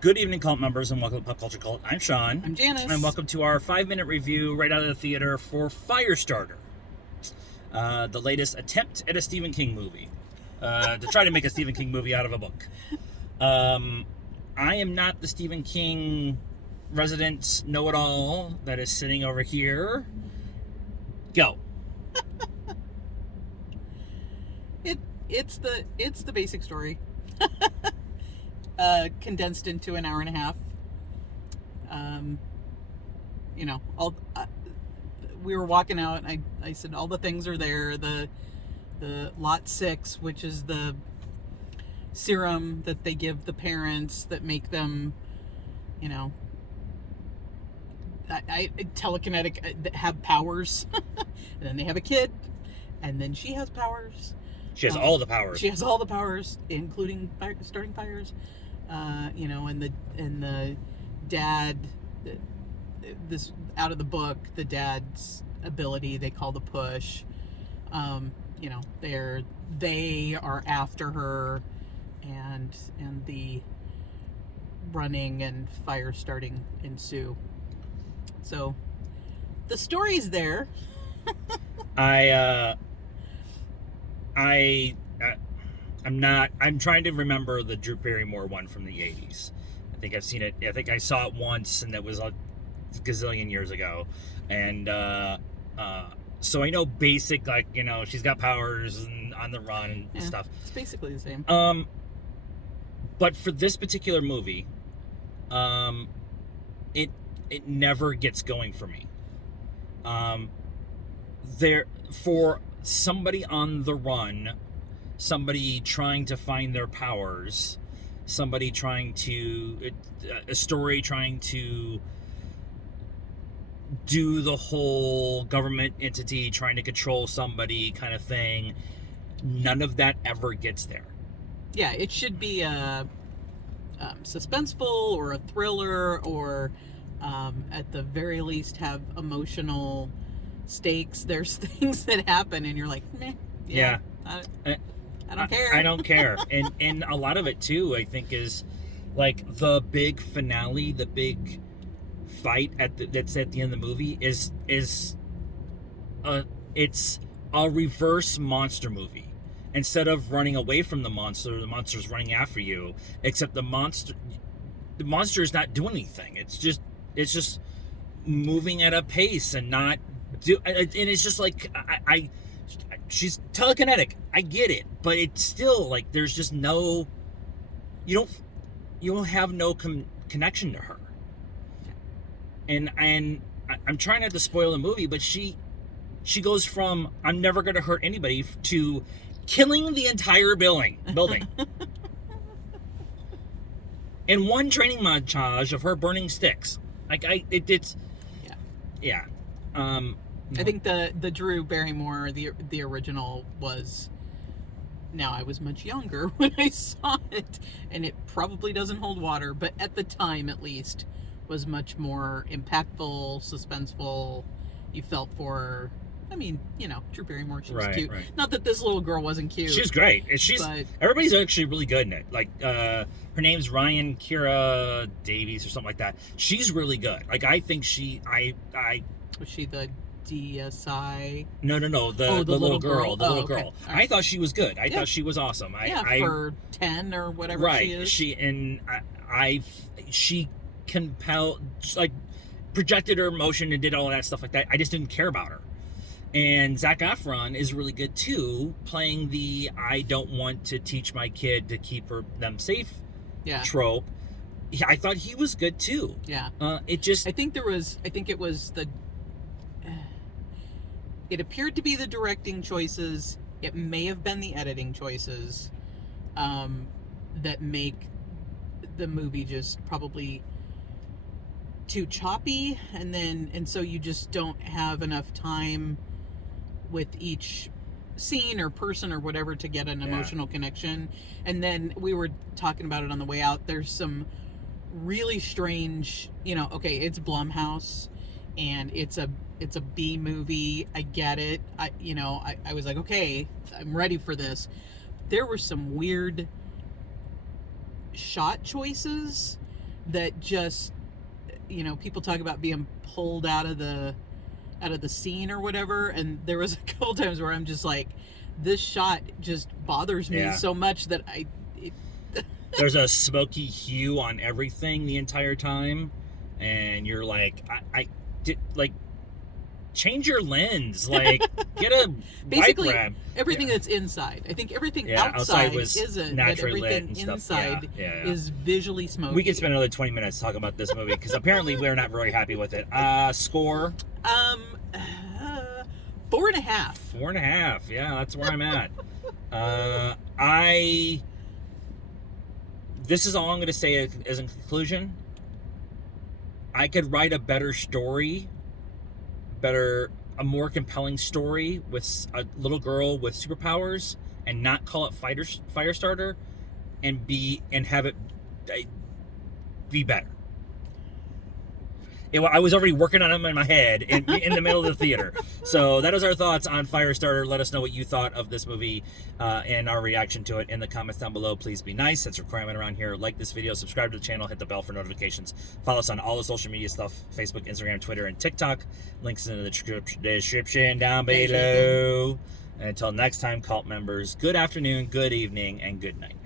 Good evening, cult members, and welcome to PopCultureCult. I'm Sean. I'm Janice. And welcome to our 5-minute review right out of the theater for Firestarter, the latest attempt at a Stephen King movie, to try to make a Stephen King movie out of a book. I am not the Stephen King resident know-it-all that is sitting over here. Go. It's the basic story. Condensed into an hour and a half. We were walking out, and I said all the things are there. The lot 6, which is the serum that they give the parents that make them, telekinetic, have powers. And then they have a kid, and then she has powers. She has all the powers. She has all the powers, including starting fires. And the dad, this out of the book, the dad's ability they call the push. They are after her, and the running and fire starting ensue. So the story's there. I'm trying to remember the Drew Barrymore one from the 80s. I think I've seen it. I think I saw it once, and that was a gazillion years ago. And so I know basic, she's got powers and on the run and stuff. It's basically the same. But for this particular movie, it never gets going for me. For somebody on the run, somebody trying to find their powers, somebody a story trying to do the whole government entity trying to control somebody kind of thing, none of that ever gets there. Yeah, it should be a suspenseful or a thriller, or at the very least have emotional stakes. There's things that happen and you're like, meh, yeah. I don't care. I don't care. And a lot of it too, I think, is like the big finale, the big fight that's at the end of the movie is it's a reverse monster movie. Instead of running away from the monster's running after you, except the monster is not doing anything. It's just moving at a pace and not and it's just like she's telekinetic. I get it, but it's still like there's just no. You don't have no connection to her. And I'm trying not to spoil the movie, but she goes from I'm never going to hurt anybody to killing the entire building. In one training montage of her burning sticks. It's yeah. I think the Drew Barrymore, the original was. Now, I was much younger when I saw it, and it probably doesn't hold water, but at the time, at least, was much more impactful, suspenseful. You felt for her. I mean, Drew Barrymore, she was cute. Right. Not that this little girl wasn't cute. She's great. Everybody's actually really good in it. Like, her name's Ryan Kira Davies or something like that. She's really good. Like, I think Was she the DSI? No. The little girl. The little girl. Right. I thought she was good. I thought she was awesome. For 10 or whatever she is. She compelled, like, projected her emotion and did all that stuff like that. I just didn't care about her. And Zac Efron is really good too, playing the I don't want to teach my kid to keep them safe trope. I thought he was good too. Yeah. It appeared to be the directing choices. It may have been the editing choices that make the movie just probably too choppy, and so you just don't have enough time with each scene or person or whatever to get an emotional connection. And then we were talking about it on the way out. There's some really strange, it's Blumhouse and it's a B movie. I get it. I was like, okay, I'm ready for this. There were some weird shot choices that just, you know, people talk about being pulled out of the scene or whatever, and there was a couple times where I'm just like, this shot just bothers me so much that there's a smoky hue on everything the entire time, and you're like, I did, like, change your lens, like, get a basically wipe wrap. Everything that's inside. I think everything outside was isn't, naturally but everything lit and inside stuff. is visually smoky. We could spend another 20 minutes talking about this movie because apparently we're not very happy with it. Score? 4.5. 4.5. Yeah, that's where I'm at. This is all I'm going to say as in conclusion. I could write a better story, a more compelling story with a little girl with superpowers, and not call it Firestarter, and have it be better. I was already working on them in my head in the middle of the theater. So that is our thoughts on Firestarter. Let us know what you thought of this movie and our reaction to it in the comments down below. Please be nice. That's a requirement around here. Like this video, subscribe to the channel, hit the bell for notifications. Follow us on all the social media stuff, Facebook, Instagram, Twitter, and TikTok. Links in the description down below. And until next time, cult members, good afternoon, good evening, and good night.